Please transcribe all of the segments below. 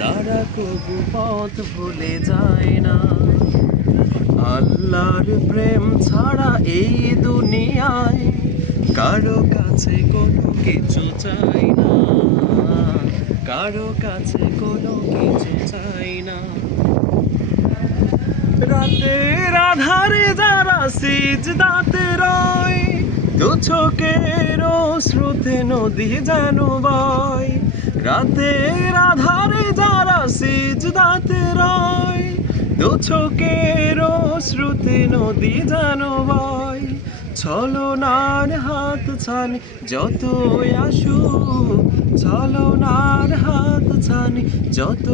তারা কবু পথ ভুলে যায় না। আল্লাহর প্রেম ছাড়া এই দুনিয়ায় কারও কাছে কোনো কিছু চাই না। কারও কাছে কোনো কিছু চাই না। রাতের আধারে যারা সিজ দাঁতে রয়, দু চোখের স্রোতে নদী যেন বয় রাতের আধারে যারা সিজ দাঁতে রয়, দু চোখের স্রোতে নদী যেন বয়। চলো নার হাত ছানি যত আসু চলো নার হাত ছানি যত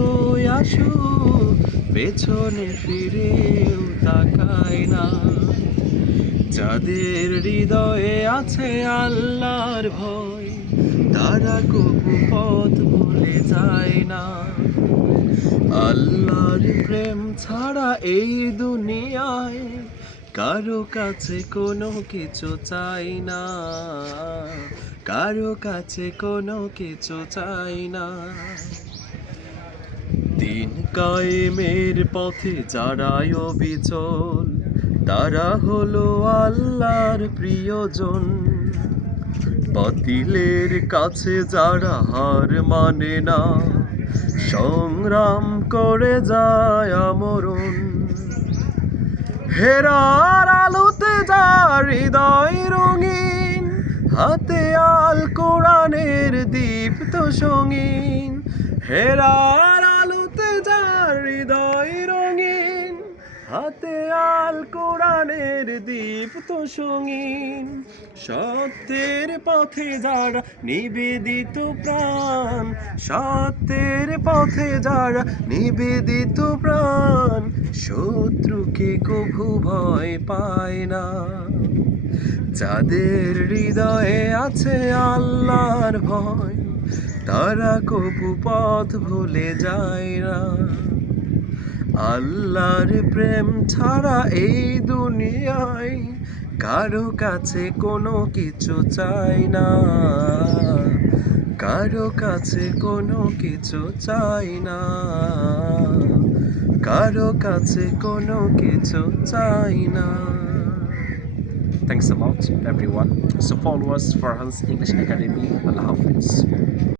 আসু পেছনে ফিরেও তাকায় না। যাদের হৃদয়ে আছে আল্লাহর ভয়, তারা কবু পথ ভুলে যায় না। আল্লাহর প্রেম ছাড়া এই দুনিয়ায় কারও কাছে কোনো কিছু চাই না। কারও কাছে কোনো কিছু চাই না। দিন কায়েমের পথে যারাই অবিচল তারা হলো আল্লাহর প্রিয়জন। বাতিলের কাছে যারা হার মানে না, সংগ্রাম করে যায় আমরণ। হেরার আলোতে যার হৃদয় রঙিন, হাতে আল কোরআনের দীপ্ত সঙ্গীন। হেরার হাতে আল কোরআনের দীপ্ত সঙ্গীন। সত্যের পথে যারা নিবেদিত প্রাণ, সত্যের পথে যারা নিবেদিত প্রাণ, শত্রুকে কভু ভয় পায় না। যাদের হৃদয়ে আছে আল্লাহর ভয়, তারা কবু পথ ভুলে যায় না। আল্লাহর প্রেম ছাড়া এই দুনিয়ায় কারও কাছে কোনো কিছু চাই না কারও কাছে কোনো কিছু চাই না কারও কাছে কোনো কিছু চাই না Thanks a lot, everyone. So follow us for Hans English Academy. Allah Hafiz.